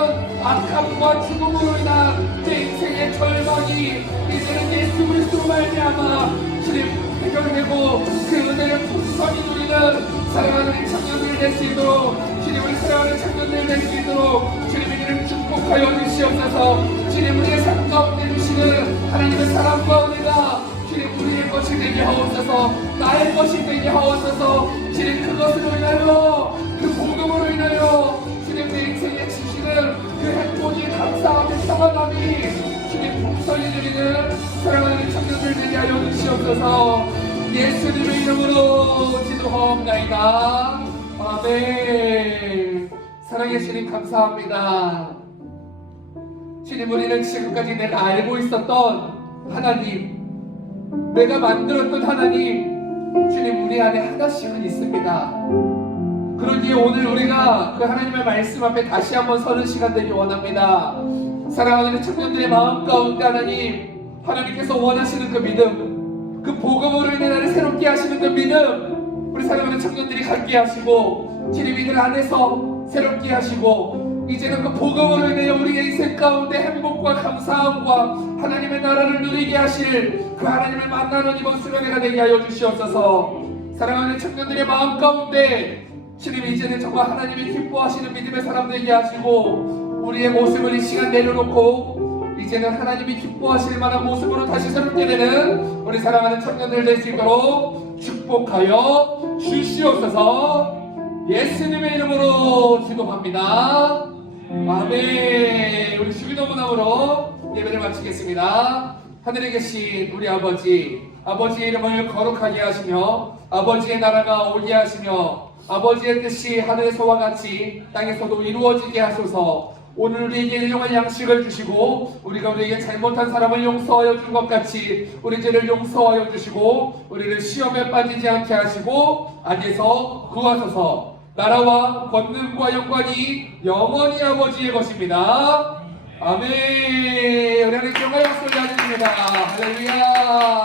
악함과 죽음으로 인한 내 인생의 절망이 이제는 예수 그리스도로 말미암아 주님 해결되고 그 은혜를 풍성히 누리는 사랑하는 우리 청년들이 될 수 있도록 주님 우리 사랑하는 청년들이 될 수 있도록 주님의 이름 축복하여 주시옵소서. 주님 우리의 삶 가운데 주시는 하나님의 사랑과 은혜가 주님 우리의 것이 되게 하옵소서. 나의 것이 되게 하옵소서. 주님 그것으로 인하여 그 복음으로 인하여 주님 내 인생에 주시는 그 행복이 감사함이 평안함이 주님 풍성히 누리는 사랑하는 청년들 되게 하여 주시옵소서. 예수님의 이름으로 기도하옵나이다. 아멘. 사랑의 주님 감사합니다. 주님 우리는 지금까지 내가 알고 있었던 하나님, 내가 만들었던 하나님, 주님 우리 안에 하나씩은 있습니다. 그러기에 오늘 우리가 그 하나님의 말씀 앞에 다시 한번 서는 시간 되기 원합니다. 사랑하는 청년들의 마음 가운데 하나님 하나님께서 원하시는 그 믿음, 그 복음으로 인해 나를 새롭게 하시는 그 믿음, 우리 사랑하는 청년들이 갖게 하시고 주님이들 안에서 새롭게 하시고 이제는 그 복음으로 인해 우리의 인생 가운데 행복과 감사함과 하나님의 나라를 누리게 하실 그 하나님을 만나는 이번 수련회가 되게 하여 주시옵소서. 사랑하는 청년들의 마음 가운데 주님이 이제는 정말 하나님이 기뻐하시는 믿음의 사람 되게 하시고 우리의 모습을 이 시간 내려놓고 이제는 하나님이 기뻐하실 만한 모습으로 다시 새롭게 되는 우리 사랑하는 청년들 될 수 있도록 축복하여 주시옵소서. 예수님의 이름으로 기도합니다. 아멘. 우리 주기도문함으로 예배를 마치겠습니다. 하늘에 계신 우리 아버지, 아버지의 이름을 거룩하게 하시며 아버지의 나라가 오게 하시며 아버지의 뜻이 하늘에서와 같이 땅에서도 이루어지게 하소서. 오늘 우리에게 일용할 양식을 주시고 우리가 우리에게 잘못한 사람을 용서하여 준 것 같이 우리 죄를 용서하여 주시고 우리를 시험에 빠지지 않게 하시고 악에서 구하소서. 나라와 권능과 영광이 영원히 아버지의 것입니다. 아멘. 우리 하나님께 영광의 박수를 드립니다. 할렐루야.